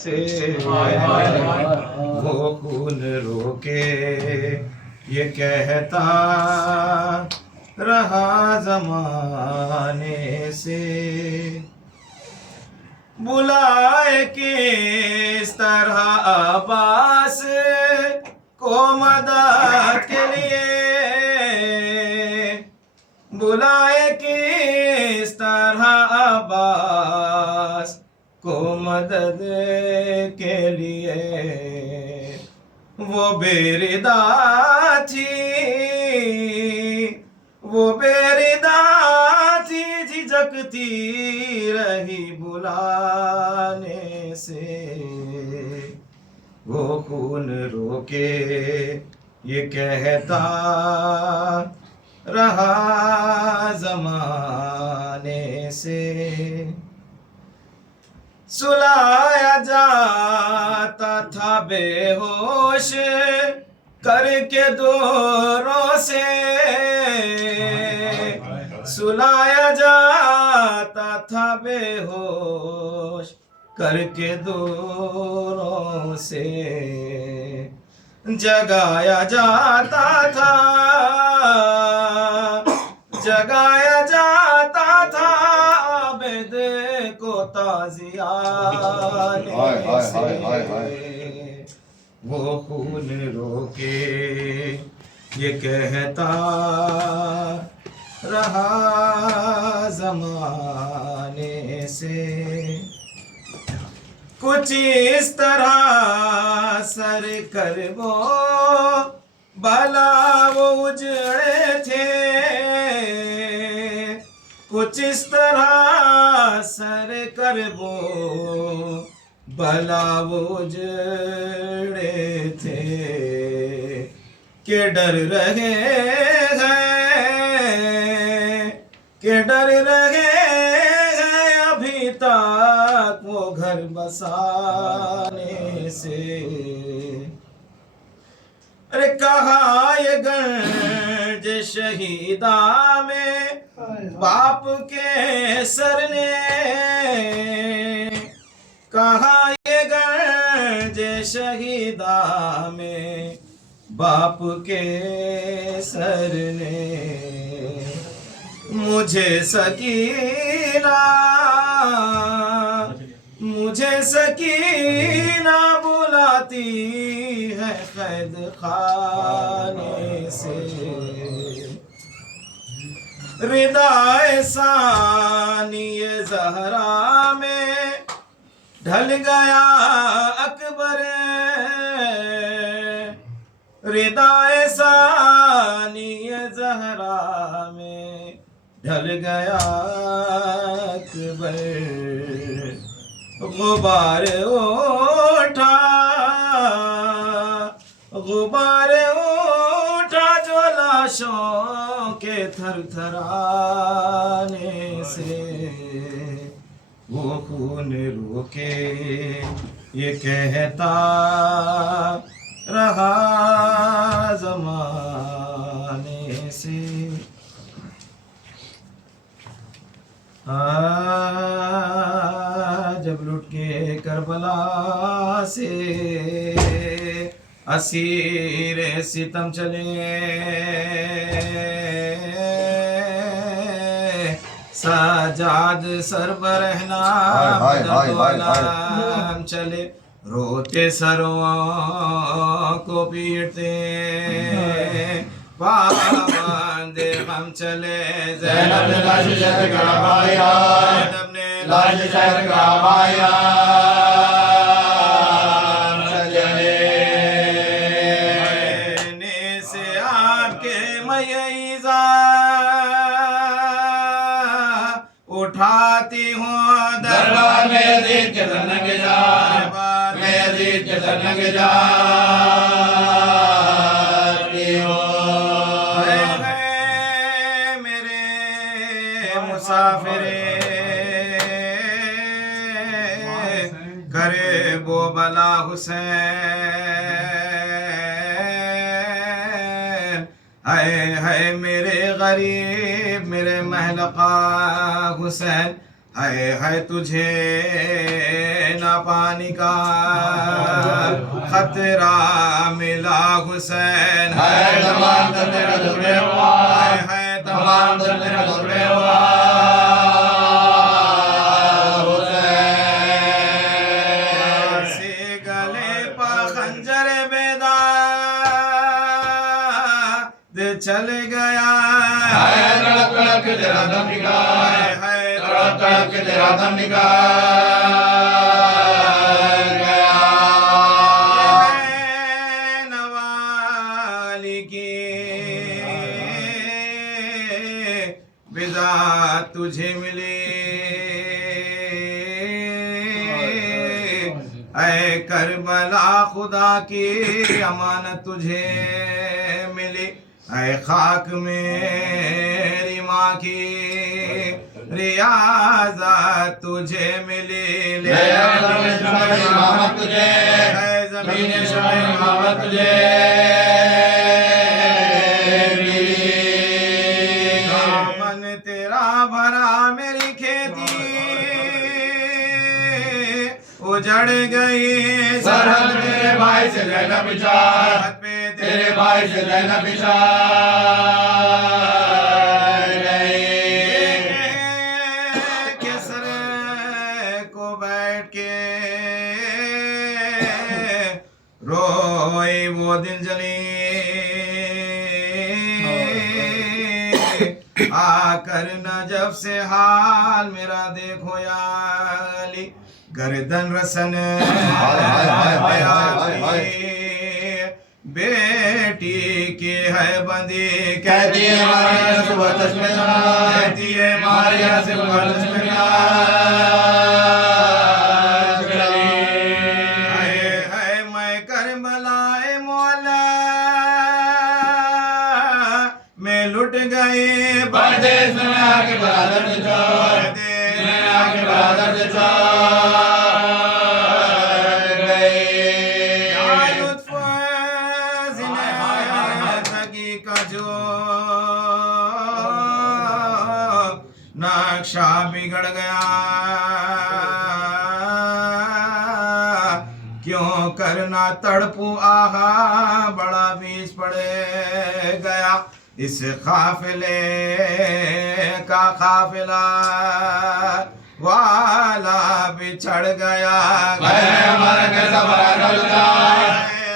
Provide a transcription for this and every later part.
से वो खून रोके ये कहता रहा जमाने से, बुलाए किस तरह अब्बास को मदद के लिए, बुलाए किस तरह अब्बास को मदद के लिए। वो बेरिदा थी, वो बेरिदा थी, झिझकती रही बुलाने से। वो खून रोके ये कहता रहा जमाने से, सुलाया जाता था बेहोश करके दूरों से, सुलाया जाता था बेहोश करके दूरों से, जगाया जाता था, जगाया जाता था आबिद को ताज़ियाने से। वो खून रोके ये कहता रहा जमाने से, कुछ इस तरह सर कर वो भला वो उजड़े थे, कुछ इस तरह सर कर वो भला वो उजड़े थे, के डर रहे हैं, के डर रहे हैं अभी तक वो घर बसाने से। अरे कहा ये गंज शहीदा में बाप के सर ने, कहा ये गंज शहीदा में बाप के सर ने। मुझे सकीना, मुझे सकीना बुलाती है कैद खाने से, रिदाए सानी ज़हरा में ढल गया अकबर, रिदाए सानी ज़हरा में ढल गया अकबर। गुबार उठा, गुबार उठा जो लाशों के थरथराने से। वो खून रोके ये कहता रहा जमाने से। जब लुट के करबला से असीर सितम चले, साजाद सरबरहना चले, रोते सरों को पीटते पाबंदे हम चले। ज़ैनब ने लाश शहर गवाया, ज़ैनब ने लाश शहर गवाया चले से आपके मैय्यज़ा उठाती हूँ दरबार में अज़ीज़ के सनग जा, में अज़ीज़ के सनग जा मुसाफिरे करे वो बला हुसैन, है मेरे गरीब मेरे महलका हुसैन, है तुझे ना पानी का खतरा मिला हुसैन, है तमाम दर तेरा दुर्बे हुआ, है तमाम दर तेरा दुर्बे हुआ हुसैन। से गले पर खंजर बेदाद चल गया, है तड़प तड़प के तेरा दम निकाल, तड़प तड़प के तेरा दम निकाल गया। नवाली की विदा तुझे मिली, ऐ करबला खुदा की अमानत तुझे मिली, ऐ खाक मेरी माँ की रियाज़त तुझे मिली। ले इमामत तुझे, ज़मीन इमामत तुझे मिली। दामन तेरा भरा मेरी खेती उजड़ गई, सरहद तेरे भाई से रहना बिछा, तेरे भाई से रहना बिछा गई। केसर को बैठ के रोई वो दिन जली, आकर नजफ से हाल मेरा देखो या अली, गर्दन रसन बेटी की है बंदी, कहती है मारिया सुबह तस्मिना, कहती है मारिया सुबह तस्मिना चली। है मैं करबलाए मौला में लुट गए, परदेश में आके बरादर से चोर, में आके बरादर से चोर गए। का जो नक्शा बिगड़ गया, क्यों करना तड़पू आहा बड़ा बीच पड़े गया, इस काफिले का काफिला वाला बिछड़ गया। हमारा कैसा बड़ा गलता,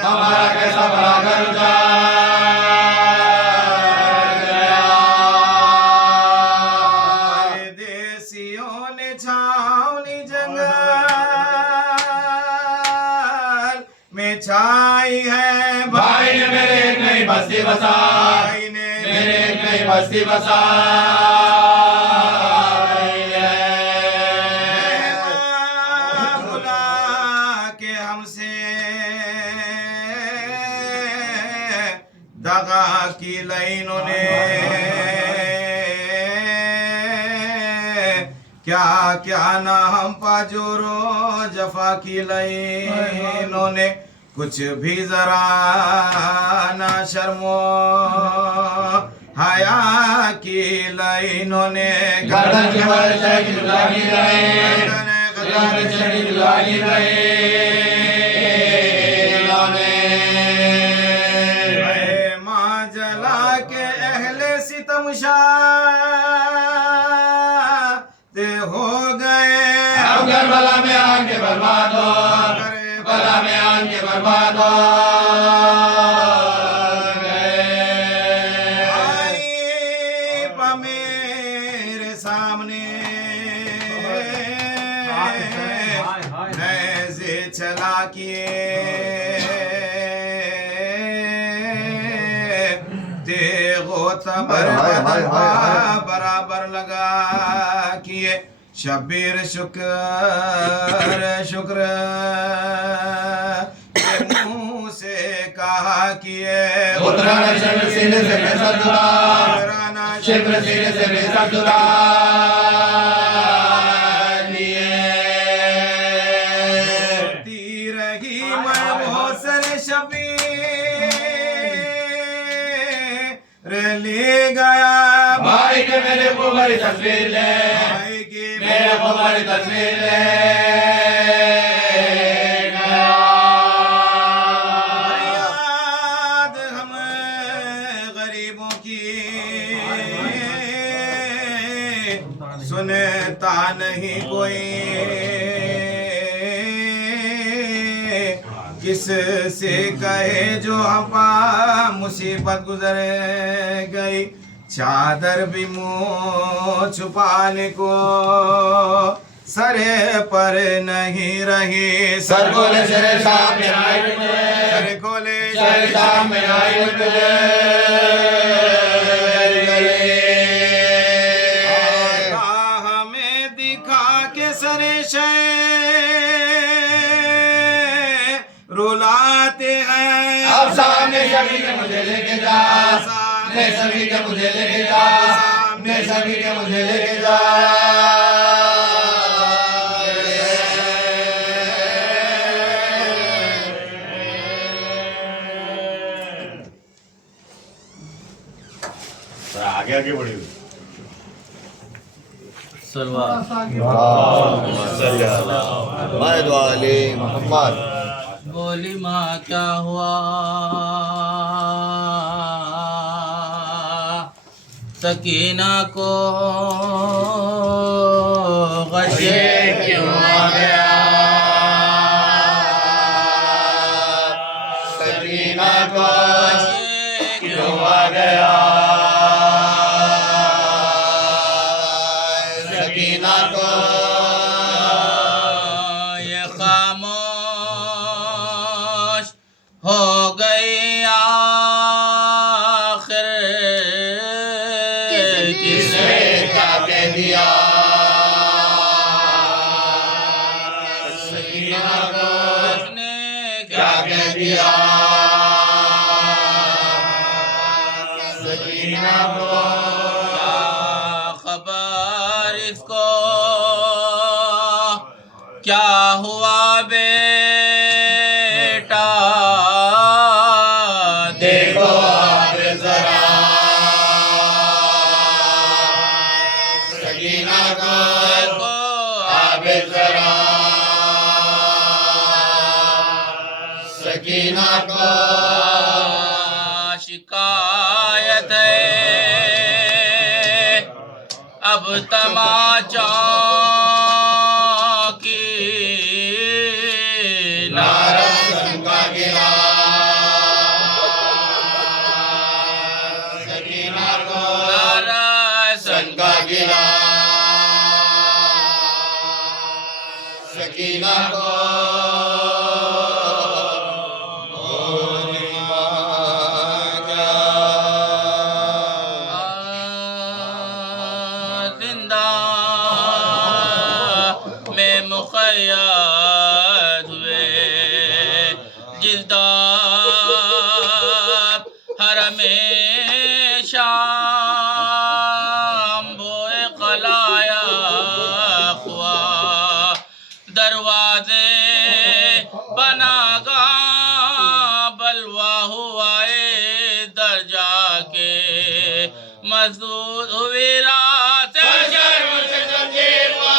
हमारा कैसा बड़ा गलता देसियों ने छावनी जंगल में छाई है, भाई ने मेरे एक नई बस्ती बसा, भाई ने मेरे एक नई बस्ती बसा बुला के हमसे दगा की लाइनों ने, क्या क्या ना हम पाजोरो जफा की लाइनों ने, कुछ भी जरा ना शर्मो हया की लाइनों ने, गर्दन के बल चढ़ी लगी रहे, गर्दन चढ़ी लगी रहे माँ जला के अहले सितमशाद हो गए, अब करबला में आके बर्बाद हो, करबला में आके बर्बाद हो मेरे सामने ऐसे चला किए देखो तबर बराबर लगा किए, शबीर शुक्र शुक्र मुंह से कहा किए, उतराना शिब्र सीने से बेसर दुरा, शिब्र सीने से बेसर दुरा तीर ही मैं बहुत सारे शबीर ले गया, भाई के मेरे को बड़ी तस्वीर ले, भाई के हमारी तस्वीर ले गया। याद हम गरीबों की सुनता नहीं कोई, किस से कहे जो हपा मुसीबत गुजर गई। चादर भी मुँह छुपाने को सरे पर नहीं रही। सर खोले सर सामने आई सर खोले सर सामने आई तुझे हमें दिखा के सरे शे रुलाते हैं। अब सामने सभी के मुझे लेके जा, सामने सभी के मुझे लेके जा, सामने सभी के मुझे लेके जा। आगे आगे बढ़ी मोहम्मद। बोली माँ क्या हुआ, सकीना को गशे क्यों आ गया, सकीना को गशे क्यों आ गया, सकीना को ये खामोश हो गई आखिर किसने क्या कह दिया, सकीना को क्या कह दिया, सकीना को खबर इसको क्या हुआ बेटा, देखो आप जरा, सकीना को देखो आप जरा, सकीना को शिकायत है अब तमाचा की नारद का गिरा, सकीना को नारासन का गिरा, सकीना को जिंदा में मुक़य्यद हुए जिल्दा हरमे शाम बोए कलाया हुआ दरवाजे बनागा बलवा हुआ दर्जा के मजदूर हुए रात शर्म से जंजीबा,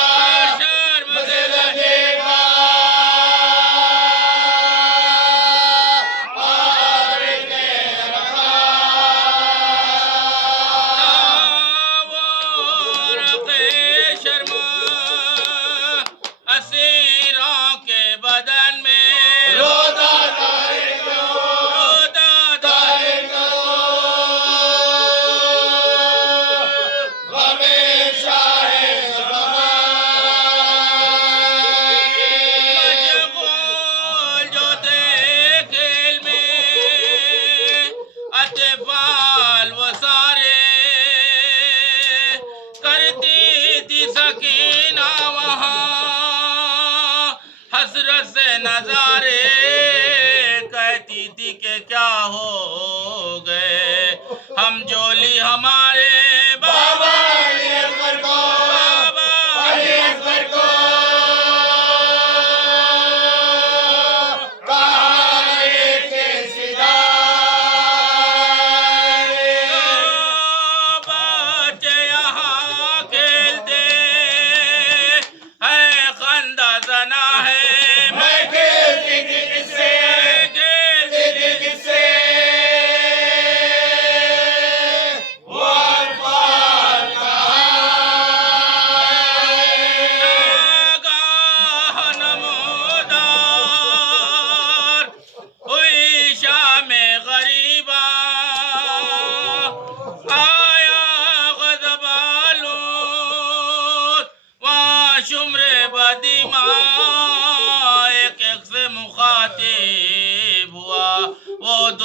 शर्म से जंजीबा, आपने रखा वो रखे शर्म असीरों के बदन में रोदा दाए को, रोदा दाए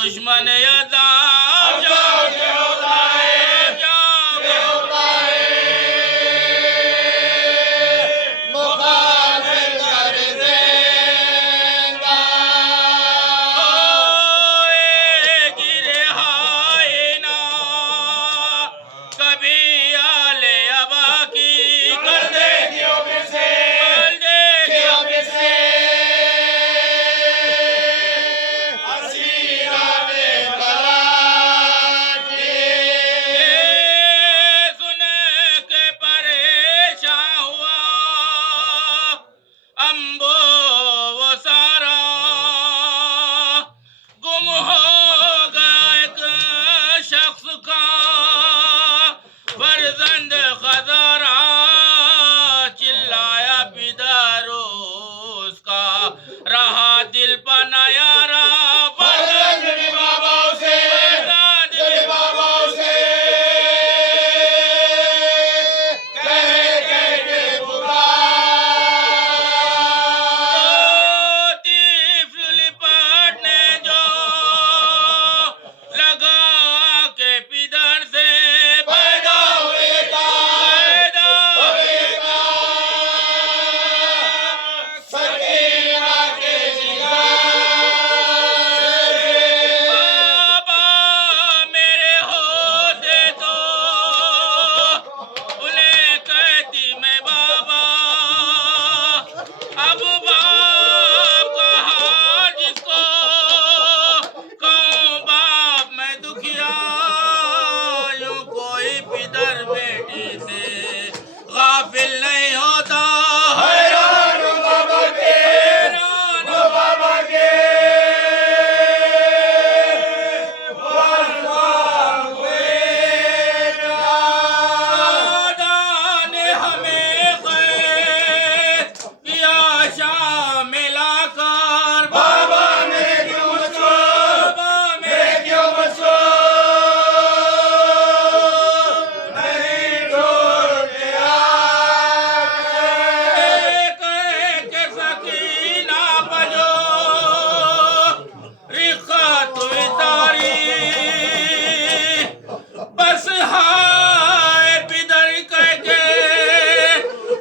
दुश्मन यदा जाओ के होता है, जाओ के होता है। मुखालिफ कर देगा। ओए गिरे हाय ना कभी आले अबा की कर दे क्यों किसे, कर दे क्यों किसे हसीना में बलाके। सुन के परेशान हुआ अम्बो वो सारा गुम हो गया एक शख्स का फर्जंद खजारा चिल्लाया पिदारो उसका रहा दिल पर नयारा फर्जंद भी बाबाओं से, दिल बाबाओं से कह कह के पुकारा। लिपटने जो लगा के पिदर से पैदा हुए का, पैदा हुए का सकीना के जिगर से। बाबा मेरे होते तो उन्हें कहती मैं बाबा। अब बाप का हाल जिसको कहूँ बाप मैं दुखिया यूं कोई पिदर बेटी से गाफिल नहीं होता। हैरान हूँ बाबा के, हैरान वो बाबा के खुदा ने हमें खैर की आशा मिलाकर बाबा मेरे क्यों मुझको, बाबा मेरे क्यों मुझको नहीं ढूंढते आके। एक सकीना बजो रिखत तारी बस हाय पिदर कह के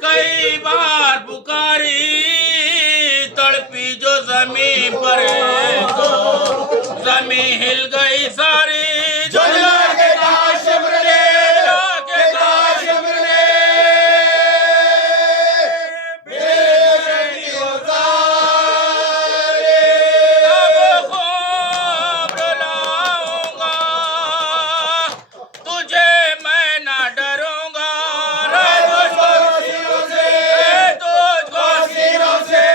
कई बार पुकारी तड़पी जो जमीन पर तो जमीन हिल गई सारी झुंझला के कहा शिमर ने, के कहा शिमर ने बेटी उतारे। अब खूब रुलाऊंगा तुझे मैं ना डरूंगा रे तुझको सिरों से, रे तुझको सिरों से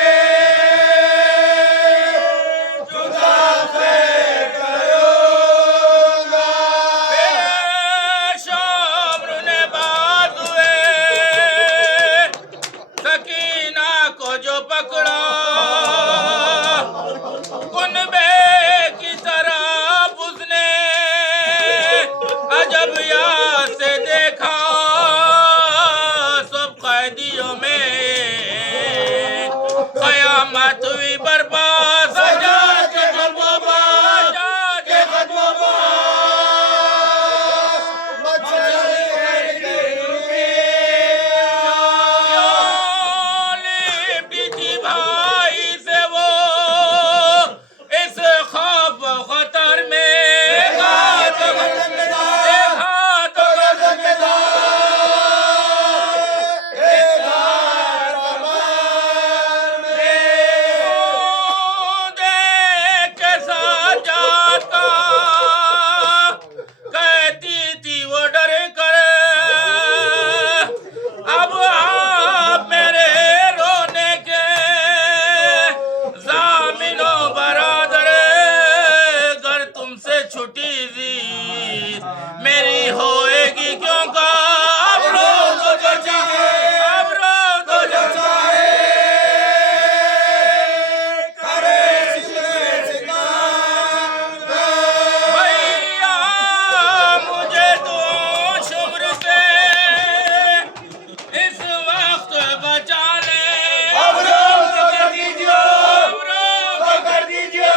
जुदा खैर करूंगा। शाम्र ने बात हुए सकीना को जो पकड़ा कुनबे की तरफ उसने अजब याद से देखा सब कैदियों में कयामत हुई बर्बाद सजा के खत्मों पर, सजा के खत्मों पर मच्छर करके रुके। लिपटी थी भाई से वो इस खौफ खतर में हाथ गर्दन में था, एक हाथ तो गर्दन में था, एक हाथ कमर में। देख के साजाद का कहती थी वो डर कर अब आप मेरे रोने के जामिनो बरादर घर तुमसे छुटी दी मेरी होएगी क्यों का अब रो तो जो चाहे, अब रो तो जो चाहे करे शिकवे सिकंदर। भैया मुझे तो शुम्र से इस वक्त बचा ले अब रोक तो कर दीजिए, अब रो तो कर दीजिए।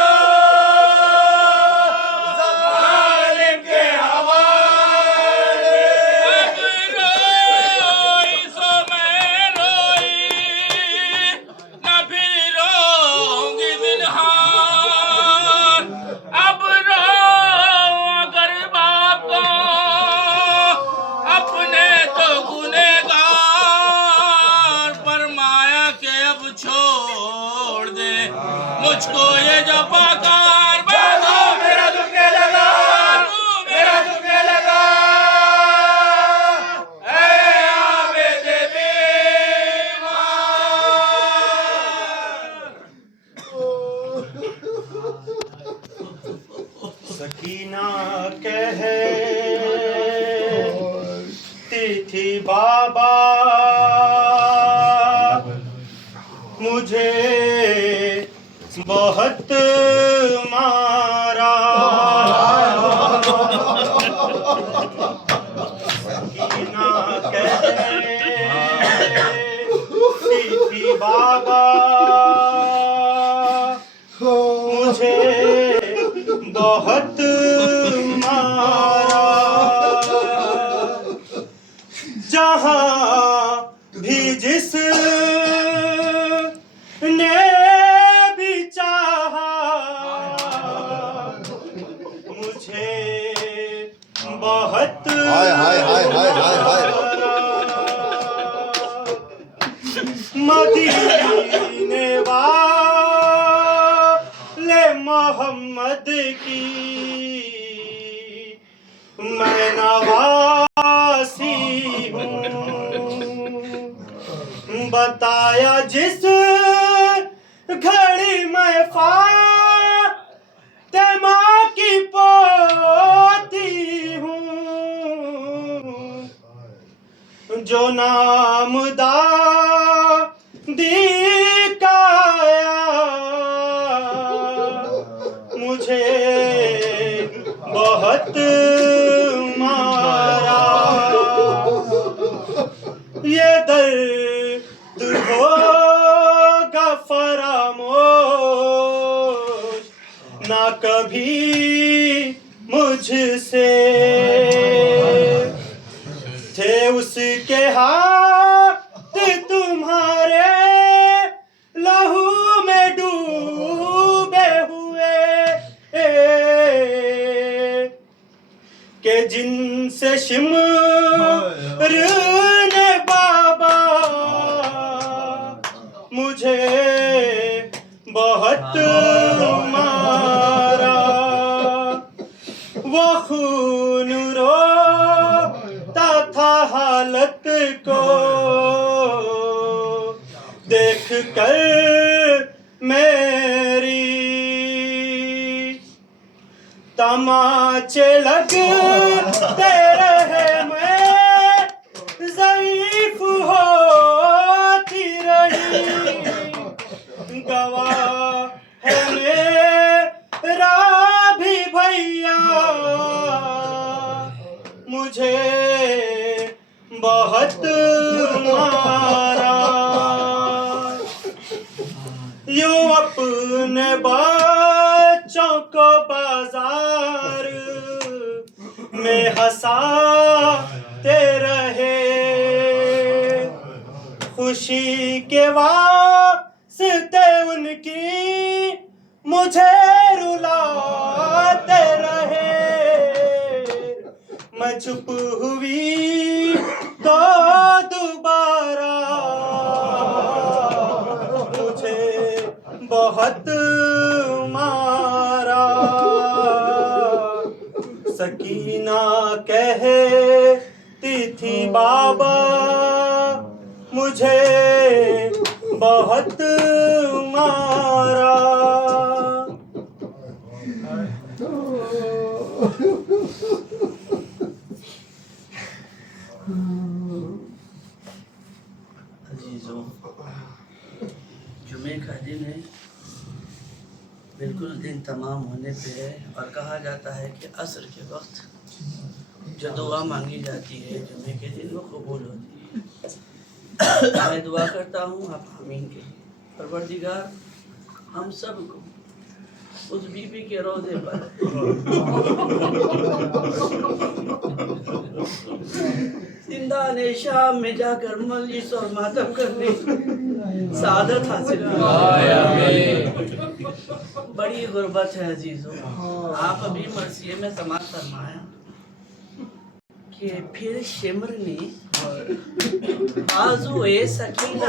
मुझको ये जफाकार बाबू मेरा दुखे लगा, मेरा दुखे लगा, ऐ आबिद बीमार। सकीना कहती थी बाबा मुझे बहुत मारा। सकीना कहती थी बाबा मुझे बहुत मारा। जहाँ भी जिस ने भी चाहा मुझे बहुत हाय हाय हाय हाय हाय हाय। मदीने वाले मोहम्मद की मैं नवासी हूँ। बताया जिस घड़ी मैं फातिमा की पोती हूँ, जो नामदादी का आया मुझे बहुत मारा। ये दर्द होगा फरामोश ना कभी मुझसे। थे उसके हाथ तुम्हारे लहू में डूबे हुए के जिनसे शिमर ने बाबा मुझे बहुत मारा। वो खून रोता था हालत को देख कर मेरी। तमाचे लगते रहे मैं ज़ईफ़ होती रही। गवाह है मेरा भी भैया मुझे बहुत मारा। यूं अपने बच्चों को बाजार में हंसाते रहे। खुशी के वास्ते उनकी मुझे रुलाते रहे। मैं चुप हुई तो दोबारा मुझे बहुत मारा। सकीना कहती थी बाबा मुझे बहुत मारा। अजीजों, जुमे का दिन है, बिल्कुल दिन तमाम होने पे है और कहा जाता है कि असर के वक्त जो दुआ मांगी जाती है जुमे के दिन वो कबूल होती है। मैं दुआ करता हूँ आप आमीन के। परवरदिगार हम सब को उस बीबी के रोज़े पर जिंदाने शाम में जाकर मजलिस और मातम करने सादत हासिल बड़ी गुर्बत है अजीजों। आप अभी मरसिए में समाज फरमाया कि फिर शिमर ने बाजुए सकीना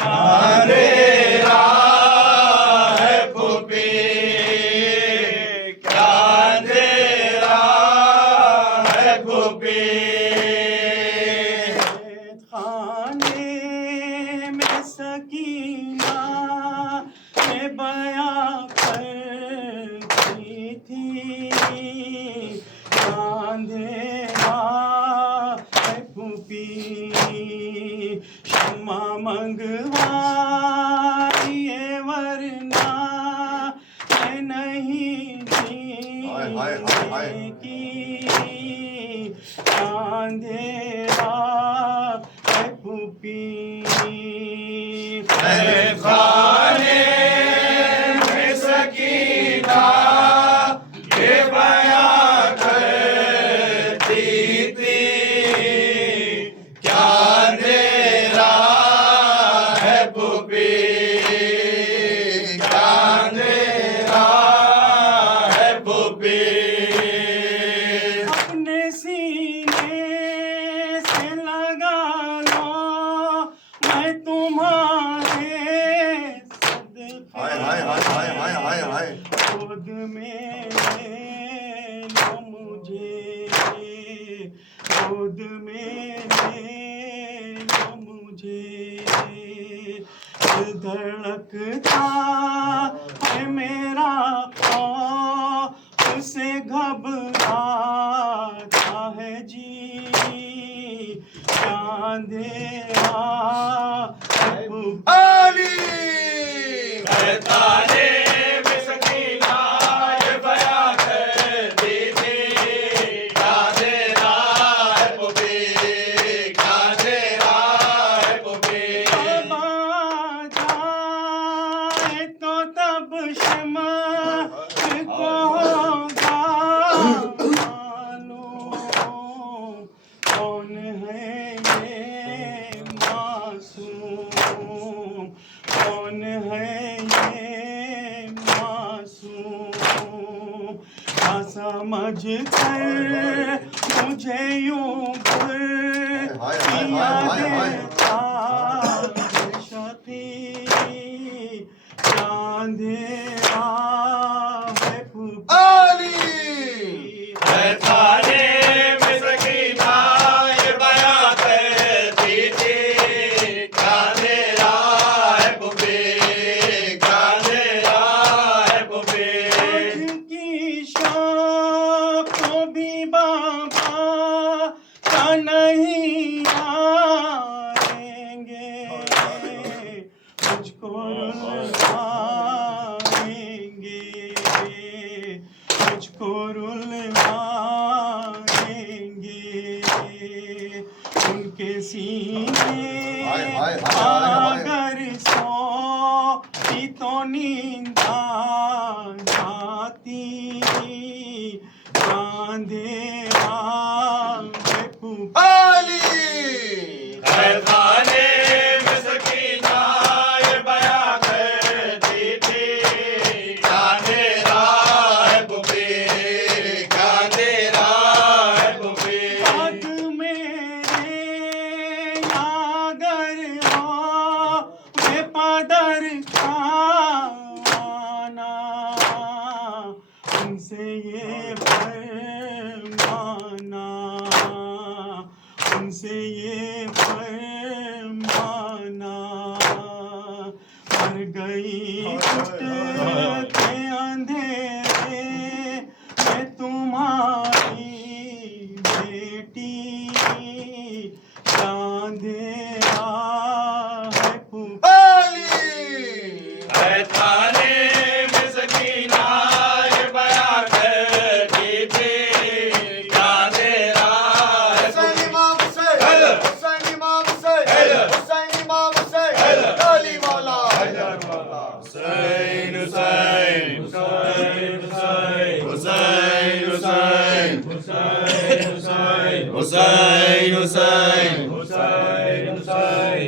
अंधेरा है फूफी, क्या अंधेरा है फूफी। खाने में सकीना में बयां करती थी, अंधेरा है फूफी, क्षमा मंगवाइए वरना मैं नहीं हाय, हाय, हाय, हाय। की अंधेरा है फूफी। खाने में सकीना ये बयां करती थी, क्या अंधेरा है फूफी, क्या अंधेरा है फूफी। अपने सीने से लगा लो मैं तुम्हारे हाय हाय हाय हाय हाय हाय हाय। गोद में ले लो मुझे, गोद में ले लो मुझे, दिल धड़कता है मेरा खौफ से घबराता है जी, अंधेरा है आली ताने में सकीना ये बयां करती थी, क्या अंधेरा है फूफी, क्या अंधेरा है फूफी। जाए तो तब क्षमा को होगा मालूम, कौन है ये मासूम, कौन है ये मासूम, ना समझ कर मुझे यूं हाय, हाय, हाय, हाय, हाय। शकी अंधेरा है फूफी। आली थाने में सकीना ये बयां करती थी, क्या अंधेरा है फूफी, क्या अंधेरा है फूफी। की शौक को भी बाबा का नहीं आएंगे, मुझको रुलाएंगे, मुझको रुलाएंगे, उनके सीने हाय, हाय, हाय, हाय, हाय। अगर सो तो नींद आ जाती, अंधेरा है फूफी। आली थाने में सकीना ये बयां करती थी, क्या अंधेरा है फूफी, क्या अंधेरा है फूफी। पग मेरे अगर हो वे पदर खाना, उनसे ये फरमाना, उनसे ये फरमाना, मर गई टूट के अंधेरे में तुम्हारी बेटी, अंधेरा है फूफी। थाने में सकीना ये बयां करती थी, क्या अंधेरा है फूफी। हुसैन हुसैन हुसैन हुसैन हुसैन हुसैन हुसैन हुसैन हुसैन हुसैन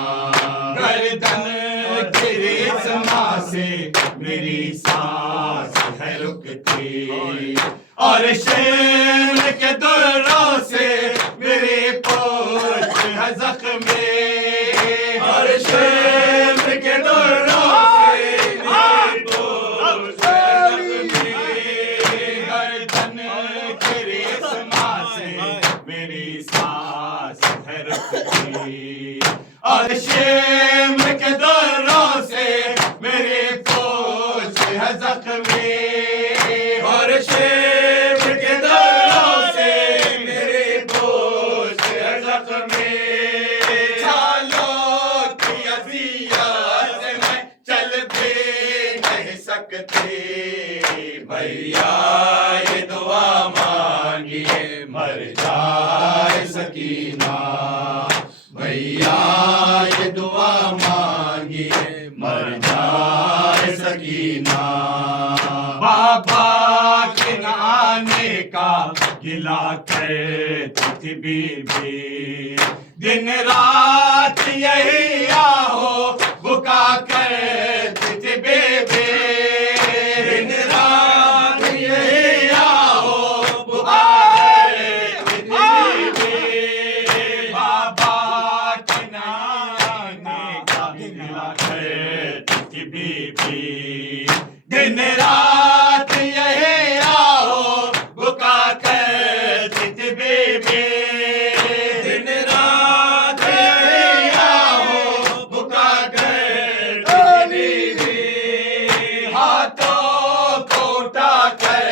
और शेर के दुर्रों से मेरी पोछ है जख्मी और शेर के दुर्रों से मेरी पोछ है जख्मी गर्दन के रेशमा से मेरी सांस है रुकती और शेर के दुर्रों से मेरी पोछ है जख्मी और शेर के दुर्रों से मेरी पोछ है जख्मी छालों की अज़ियत से मैं चल भी नहीं सकती भैया ये दुआ मांगिए मर जाए सकीना भैया ये दुआ मांगिए मर जाए सकीना बाबा के न आने का गिला करती थी बीबी दिन रात यही आहो बुका करती थी बेबी दिन रात यही आहो बुका करती थी बेबी बाबा के न आने का गिला करती थी बीबी दिन रात यही आओ बुका करती थी बेबी दिन रात यही आओ बुका करती थी बेबी हाथों को उठा कर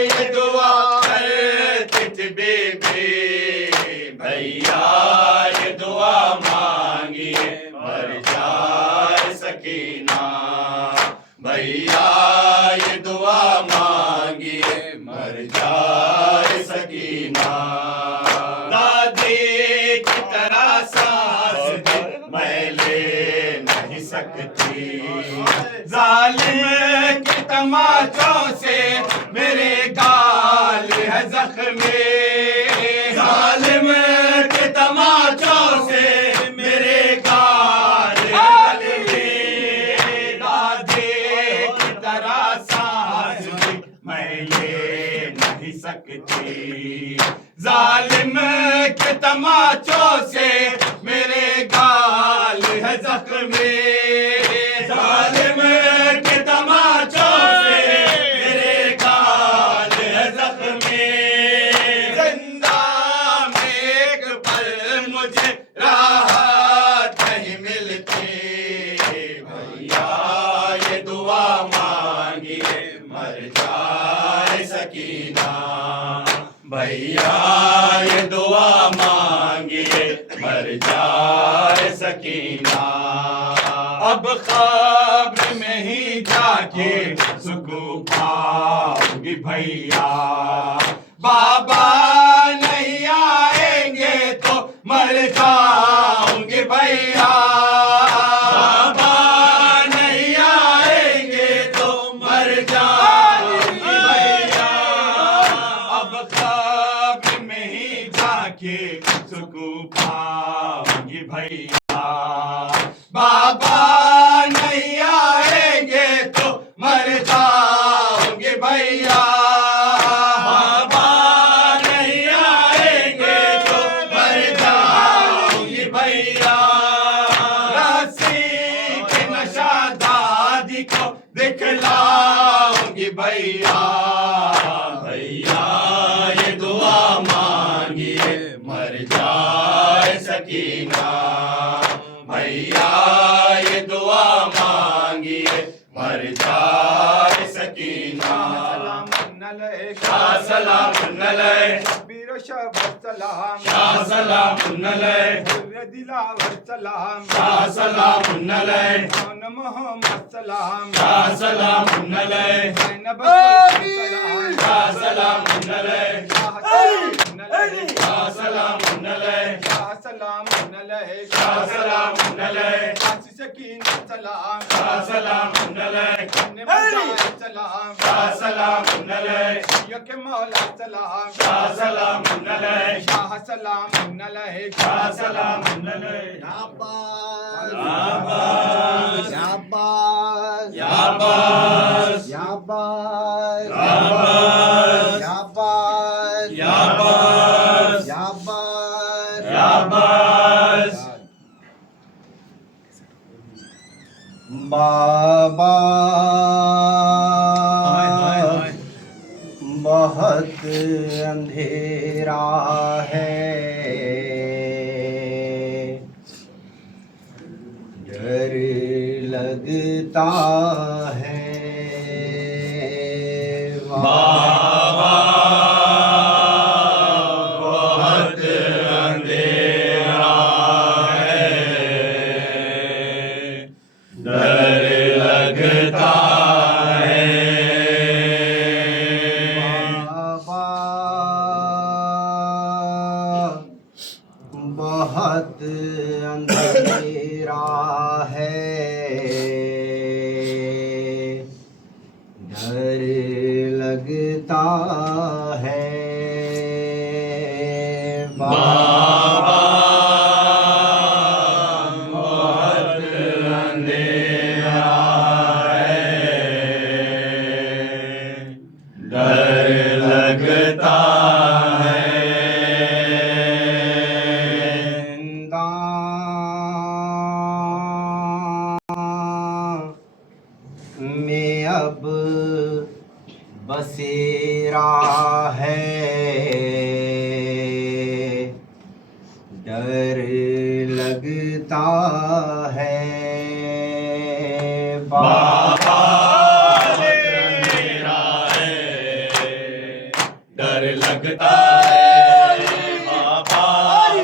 ये दुआ करती थी बेबी भैया ये दुआ मांगिए मर जाए सकीना भैया ये दुआ मांगिए मर जाए सकीना दादी की तरह सांस भी मैं ले नहीं सकती जालिम के तमाचों से मेरे गाल है जख्मी जालिम के तमाचों से मेरे गाल है जख्मी दादी की तरह सांस भी मैं ले नहीं सकती जालिम के तमाचों से मेरे गाल है जख्मी जालिम के तमाचों से मेरे गाल है जख्मी जिंदा में एक पल मुझे राहत नहीं मिलती भैया ये दुआ मांगिए मर जाए सकीना भैया ये दुआ मांगिए मर जाए सकीना अब ख्वाब में ही जाके सुकून पाऊंगी भैया बाबा नहीं आएंगे तो मर जाऊंगी भैया बाबा नहीं आएंगे तो मर जाऊंगी भैया अब ख्वाब में ही जाके सुकून पाऊंगी भैया बाबा नहीं आएंगे तो मर जाऊंगी भैया बाबा नहीं आएंगे तो मर जाऊंगी भैया रस्सी के नशा दादी को दिखलाऊंगी भैया भैया ये दुआ मांगिए मर जाए सकीना भैया ये दुआ मांगिए मर जाए सकीना शाह सलाम नलय शाह सलाम नलय शाह सलाम नलय शाह सलाम नलय शाह सलाम नलय शाह सलाम नलय शाह सलाम नलय शाह सलाम नलय शाह सलाम नलय के मौला सलाम शाह सलाम नलय शाह सलाम नलय शाह सलाम नलय शाबाश शाबाश शाबाश शाबाश शाबाश बाबा बहुत अंधेरा है, डर लगता है बाबा बहुत अंधेरा है, डर लगता है बाबा बहुत अंधेरा है, डर लगता है बाबा बहुत अंधेरा है, डर लगता है में अब बसेरा है, डर लगता है बाबा अंधेरा है, डर लगता है बाबा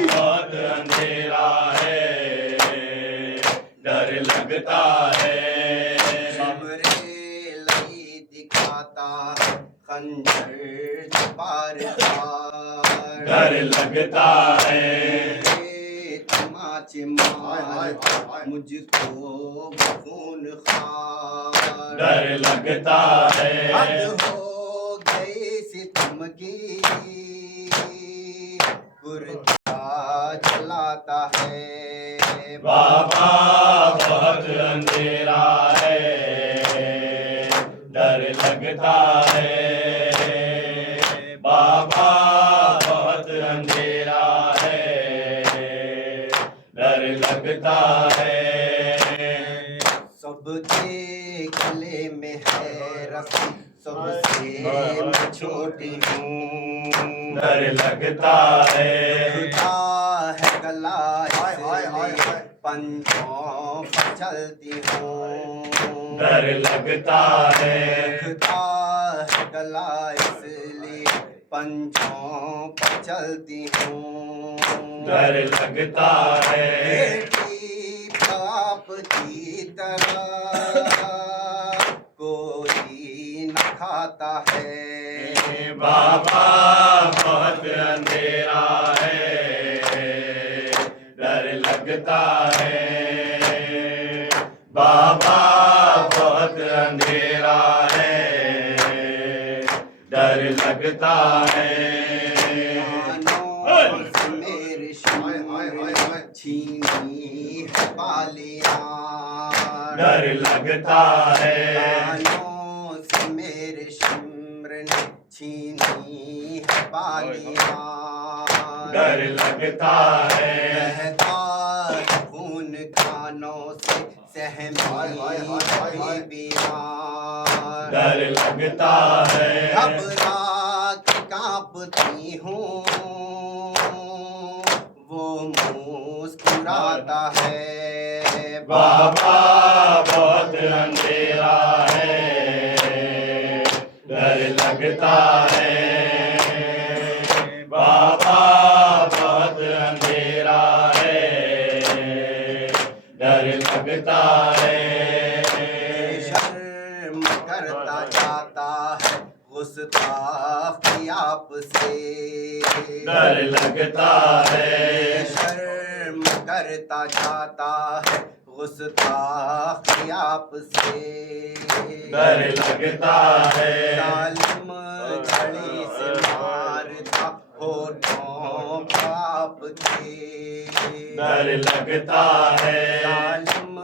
बहुत अंधेरा है, डर लगता है लगी दिखाता खंजर बार बार, डर लगता है तमाचे मार मुझको खून खार, डर लगता है हद हो गई सितम की कुर्ता जलाता है बाबा बहुत अंधेरा है, डर लगता है बाबा बहुत अंधेरा है, डर लगता है सबके गले में है रस्सी, सबसे मैं छोटी हूँ, डर लगता है खुदा है गला इसलिए पंजों पर चलती हूँ, डर लगता है खुदा है गला इसलिए पंजों पर चलती हूँ, डर लगता है बेटी बाप की तरह कोई न खाता है बाबा बहुत अंधेरा है, डर लगता है बाबा बहुत अंधेरा है, डर लगता है कानों से मेरे शूर छीनी है बालियां, डर लगता है कानों से मेरे शुम्र ने छीनी है बालियां, डर लगता है बहता खून कानों से सहमी बीबियां, डर लगता है घबरा के कांपती हूँ वो मुस्कुराता है बाबा बहुत अंधेरा है, डर लगता है बाबा बहुत अंधेरा है, डर लगता है शर्म करता जाता है गुस्ताखी आपसे, डर लगता है शर्म करता जाता है गुस्ताखी आपसे, डर लगता है जालिम छड़ी से मारता होठों पाप के, डर लगता है जालिम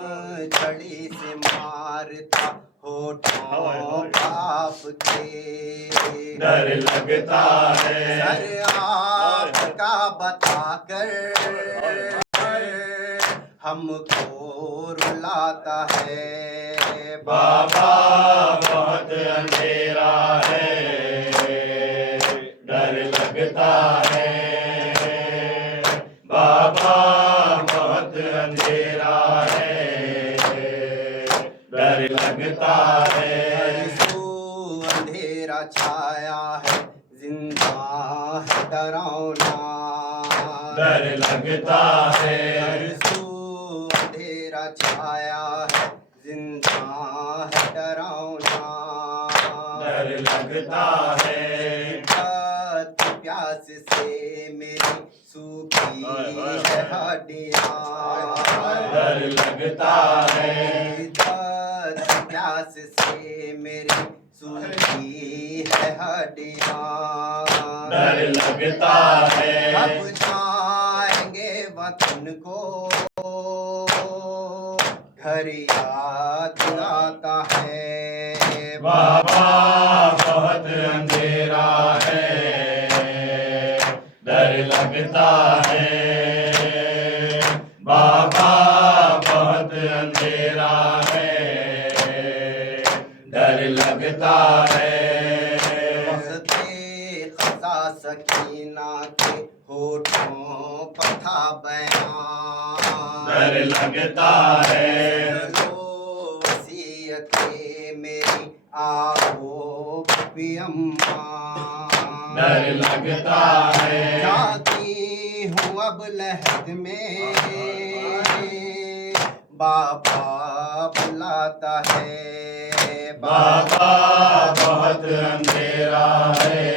छड़ी से मारता होठों पाप के, डर लगता है सर आपका बताकर हमको रुलाता है। बाबा बहुत अंधेरा है, डर लगता है। बाबा बहुत अंधेरा है, डर लगता है। सो अंधेरा छाया है, जिंदा है डरावना। डर लगता है। सो अंधेरा छाया है, जिंदा है डरावना। डर लगता है। प्यास से मेरी सूखी है हड्डियाँ। डर लगता है। प्यास से मेरी सूखी है हड्डियाँ। डर लगता है। अब जाएंगे वतन को, घर याद आता है। बाबा बहुत अंधेरा है, डर लगता है। बाबा बहुत अंधेरा है, डर लगता है। वक़्ते क़ज़ा सकीना के होठों पर था बयान। डर लगता है। वसीयते मेरी आंखों की अम्मा। डर लगता है। जाती हूँ अब लहद में, बाबा बुलाता है। बाबा बहुत अंधेरा है,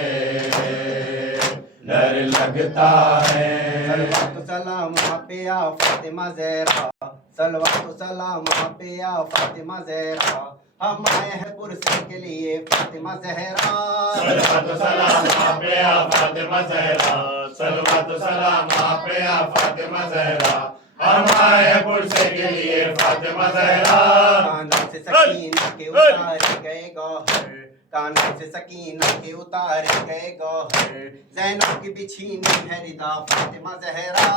डर लगता है। सलवातु सलाम पे आ फातिमा ज़हरा, सलवातु सलाम पे आ फातिमा ज़हरा। हम आए हैं पुरसे के लिए फातिमा ज़हरा। सलवातु सलाम पे आ फातिमा ज़हरा, सलवातु सलाम पे आ फातिमा ज़हरा। हम आए हैं पुरसे के लिए फातिमा ज़हरा। कानों से सकीना के उतारे गए गौहर, कानों से सकीना के उतारे गए गौहर। ज़ैनब की बिछीनी है रिदा फातिमा ज़हरा।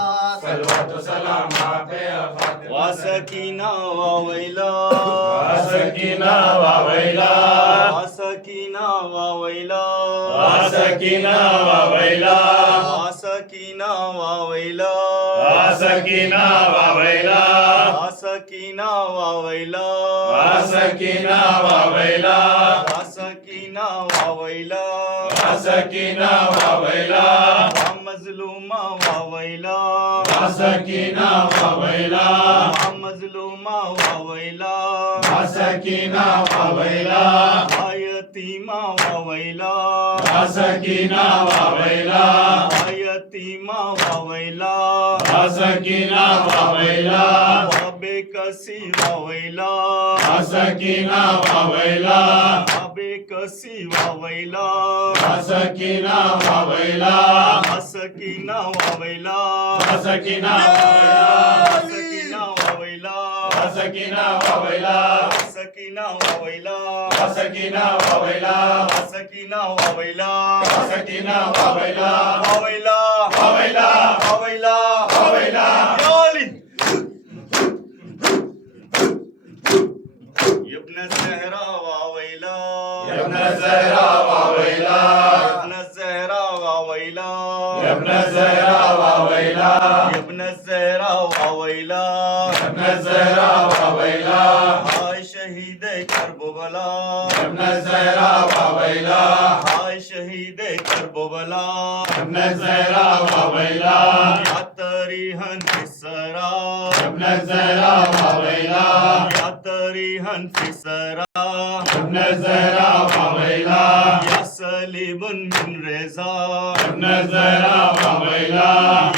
सलवातु सलाम पे आ फातिमा वा सकीना वा वैला, वा सकीना वा वैला, वा सकीना वा वैला, वा सकीना वा वैला, वा सकीना वा वैला, वा सकीना वा वैला, वा सकीना वा वैला, वा सकीना वा वैला, वा सकीना वा वैला, वा सकीना वा वैला, वा मज़लूमा वा वैला, वा सकीना वा वैला, वा मज़लूमा वा वैला, वा सकीना वा वैला, वा यतीमा वा वैला, वा सकीना वा वैला, वा यतीमा वा वैला, वा सकीना वा वैला, वा बेकसी वा वैला, वा सकीना वा वैला, वा बेकसी वा वैला, वा सकीना वा वैला, वा सकीना वा वैला, वा सकीना वा वैला, वा सकीना वा वैला, सकीना वा वैला, सकीना वा वैला, सकीना वा वैला, सकीना वा वैला, सकीना वा वैला, वा वैला, वा वैला, वा वैला, वा वैला। या अली इब्न ज़हरा वा वैला, इब्न ज़हरा वा वैला, इब्न ज़हरा वा वैला, इब्न ज़हरा वा वैला, इब्न ज़हरा वा वैला, इब्न ज़हरा वा वैला, हाय शहीद करबला, इब्न ज़हरा वा वैला, हाय शहीद करबला, इब्न ज़हरा वा वैला, या तरीहन फिसरा, इब्न ज़हरा वा वैला, या तरीहन फिसरा, इब्न ज़हरा वा वैला, या सलीबन मिन रेज़ा, इब्न ज़हरा वा वैला,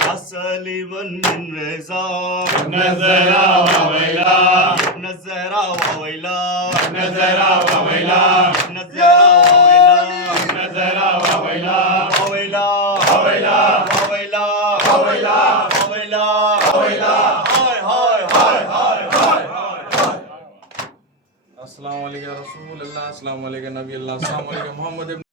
या सलीबन मिन रेज़ा, इब्न ज़हरा वा वैला, इब्न ज़हरा वा वैला, इब्न ज़हरा वा वैला, इब्न ज़हरा वा वैला, इब्न ज़हरा वा वैला, वा वैला, वा वैला, वा वैला, वा वैला, वा वैला, वा वैला। हाय हाय हाय हाय हाय। अस्सलाम वालेकुम रसूलुल्लाह, अस्सलाम वालेकुम नबी अल्लाह, अस्सलाम वालेकुम मोहम्मद